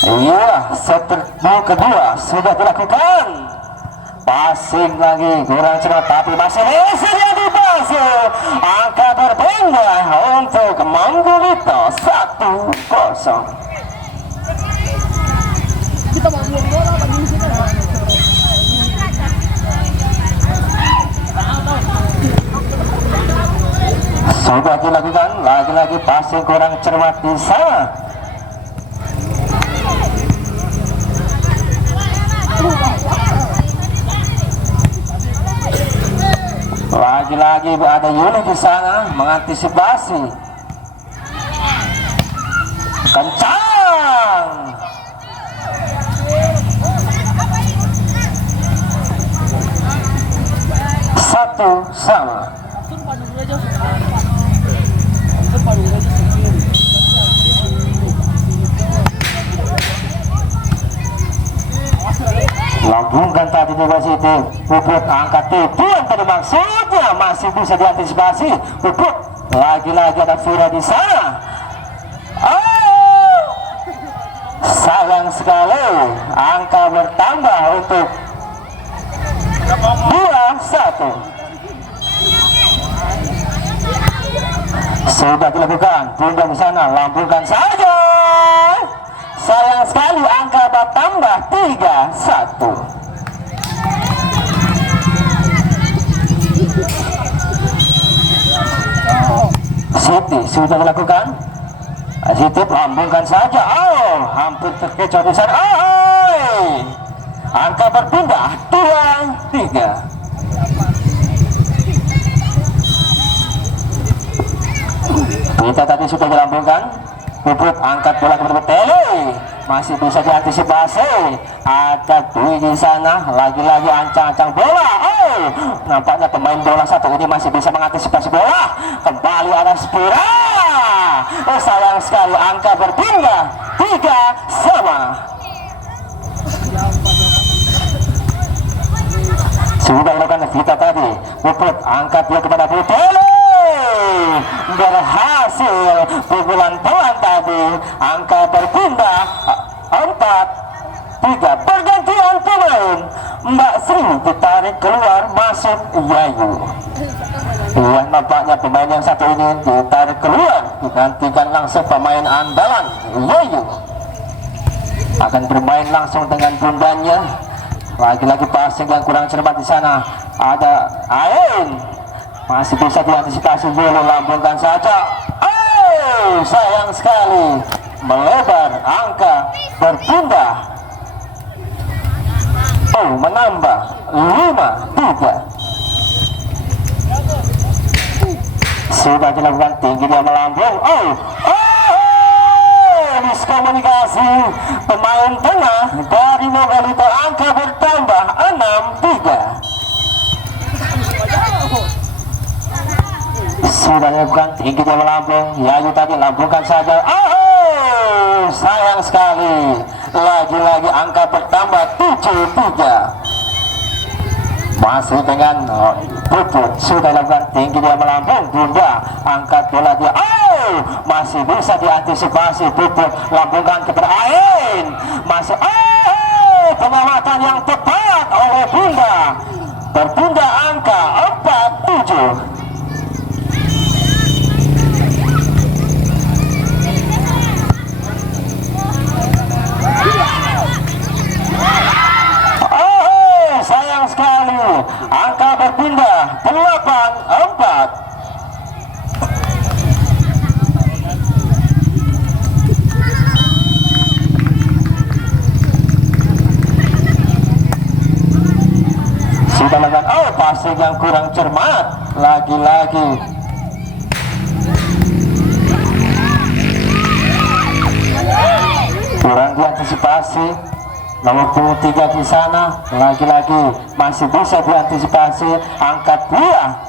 Iya, seperti kedua sudah dilakukan. Passing lagi kurang cepat tapi masih bisa jadi pasir. Angka berpindah untuk Manggulito 1-0. Kita mau buang bola bagi sini. Sudah dilakukan lagi-lagi passing kurang cermat di sana. Lagi-lagi ada Yuni di sana mengantisipasi. Kencang. Satu sama. Lambungkan tadi di situ. Puput angkat tujuan tadi maksudnya masih bisa diantisipasi. Puput lagi-lagi ada Vira di sana. Oh, sayang sekali angka bertambah untuk 2-1. Sudah dilakukan, tunda di sana, lambungkan saja. Sayang sekali angka bertambah 3-1. Siti sudah dilakukan. Siti lambungkan saja. Oh, hampir terkecoh di sana. Oh, angka berpindah 2-3. Kita tadi sudah dilambungkan. Puput angkat bola ke Tele, masih bisa diantisipasi. Ada Dwi di sana, lagi-lagi ancang-ancang bola. Oh, nampaknya pemain bola satu ini masih bisa mengantisipasi bola. Kembali ada Spira. Oh, sayang sekali angka berpindah 3-3. Sudah dilakukan kita tadi. Puput angkat bola kepada Putele. Berhasil pukulan pelan tadi, angka berpindah 4-3. Pergantian pemain, Mbak Sri ditarik keluar, masuk Yayu. Iya, nampaknya pemain yang satu ini ditarik keluar, digantikan langsung pemain andalan Yayu. Akan bermain langsung dengan bundanya. Lagi-lagi passing yang kurang cermat di sana. Ada Ain. Masih bisa diantisipasi dulu, lambungkan saja. Oh, sayang sekali melebar, angka berpindah. Oh, menambah 5-3. Sudah dilakukan tinggi dia melambung. Miskomunikasi pemain tengah dari Manggulito, angka bertambah 6-3. Sudah dilakukan tinggi dia melambung. Yayu tadi lambungkan saja. Oh, sayang sekali. Lagi-lagi angka bertambah 7-3. Masih dengan Puput. Sudah dilakukan tinggi dia melambung. Bunda angkat bola dia. Oh, masih bisa diantisipasi. Puput lambungkan kepada Ain. Masih pengamatan yang tepat oleh Bunda. Berpindah angka 4-7. Sayang sekali angka berpindah 8-4. Sudah melakukan passing yang kurang cermat. Lagi-lagi kurang diantisipasi. Nomor 23 di sana, lagi-lagi masih bisa diantisipasi, angkat dia.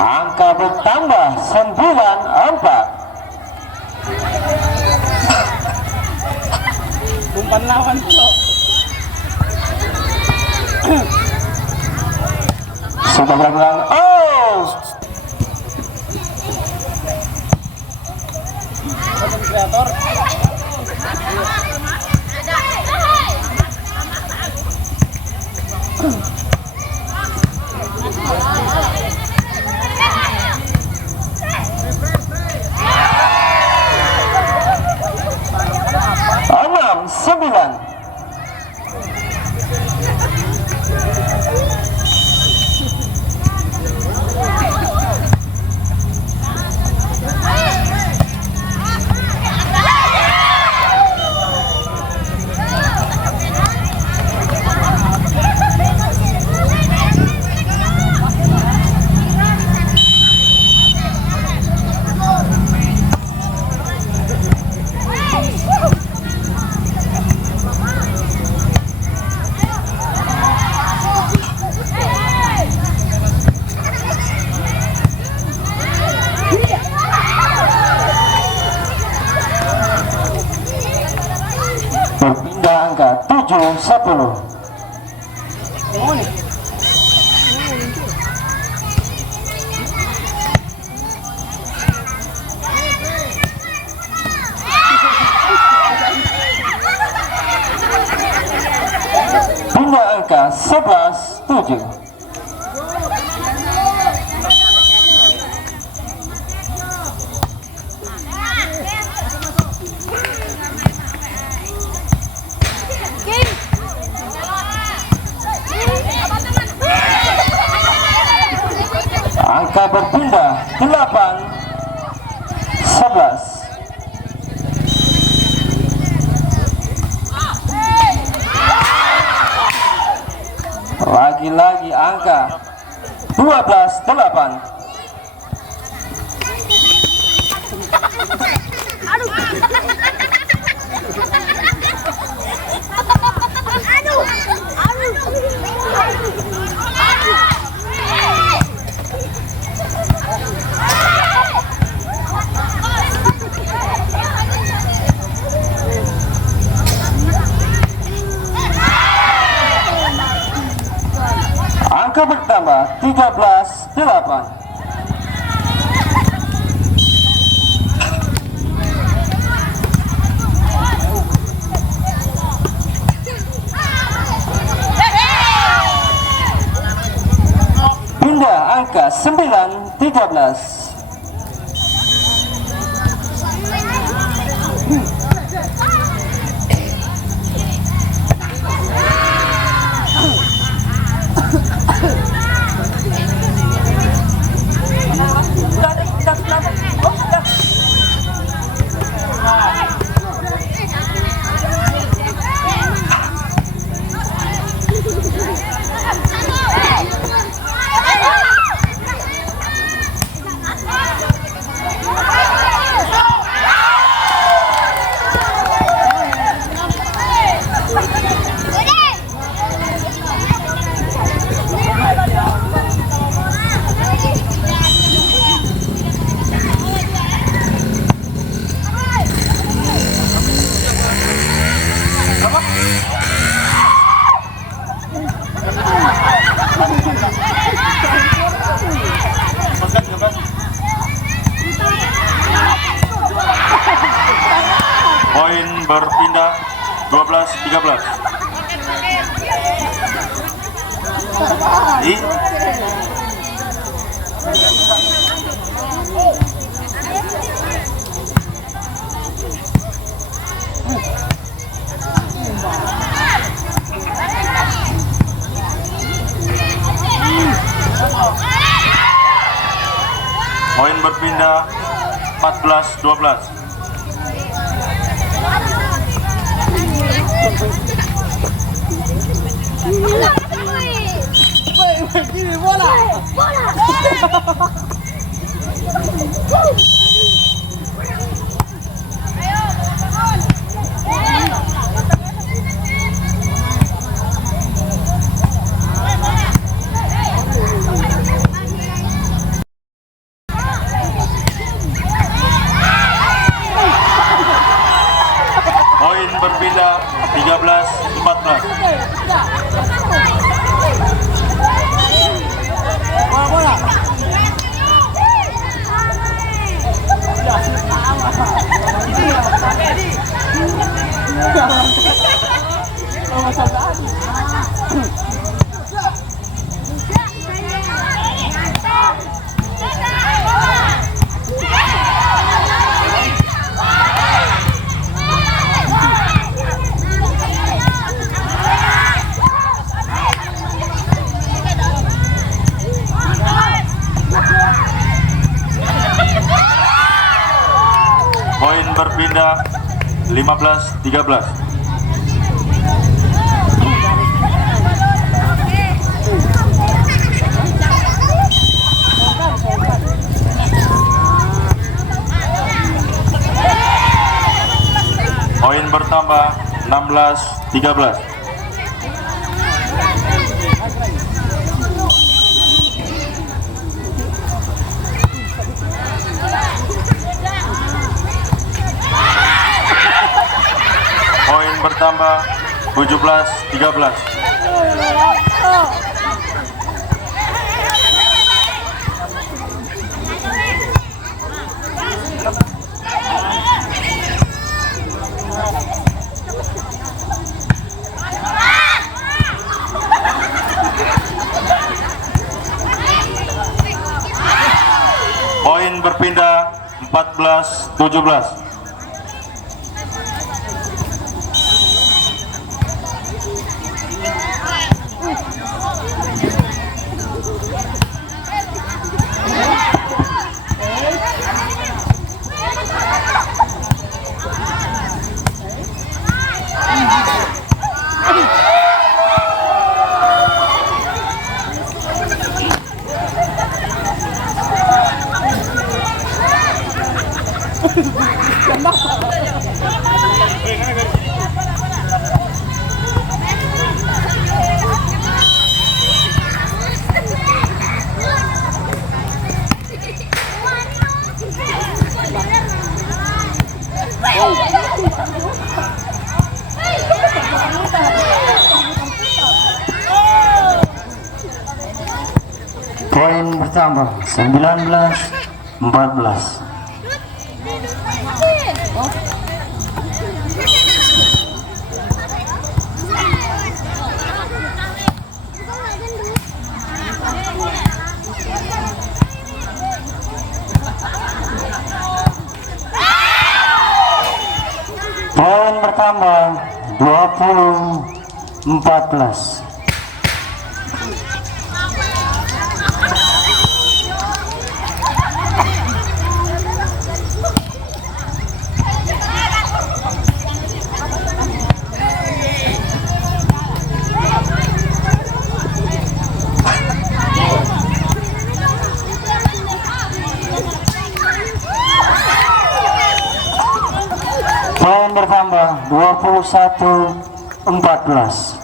Angka bertambah 9-4. Umpan lawan pula. Sudah berlakukan. Oh, moderator. Enam sembilan. Berpindah angka 7-10. Pindah angka 11-7. Angka berpindah 8-11. Lagi-lagi angka 12-8. Angka bertambah 13-8. Pindah angka 9-13. Poin berpindah 12-13. Poin berpindah 14-12. Ini bola. Poin berpindah 13-14. Bola. Poin berpindah 15-13. Poin bertambah 16-13. Poin bertambah 17-13. Poin berpindah 14-17. Poin bertambah 19-14. Poin bertambah 20-14. Poin bertambah 21-14.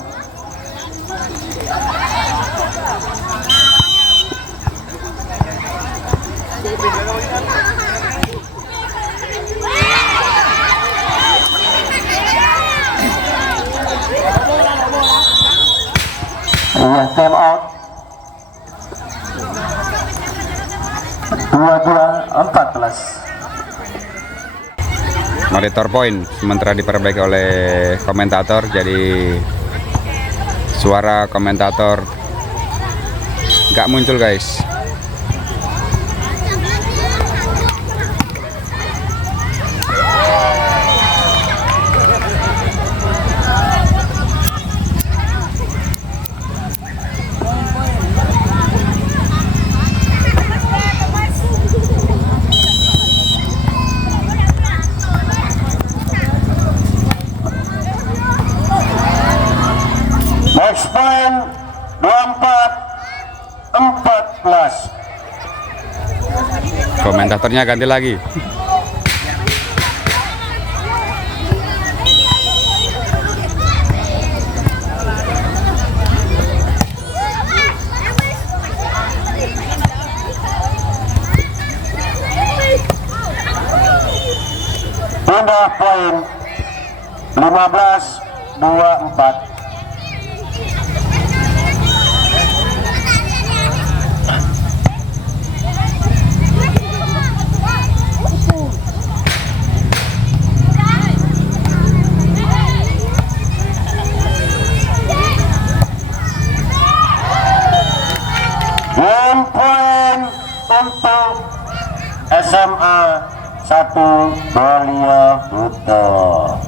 Time out. 22-14. Monitor poin sementara diperbaiki oleh komentator, jadi suara komentator nggak muncul guys. Next point 24-14. Komentatornya ganti lagi. Pindah poin 15-24. SMA 1 Belia Buto.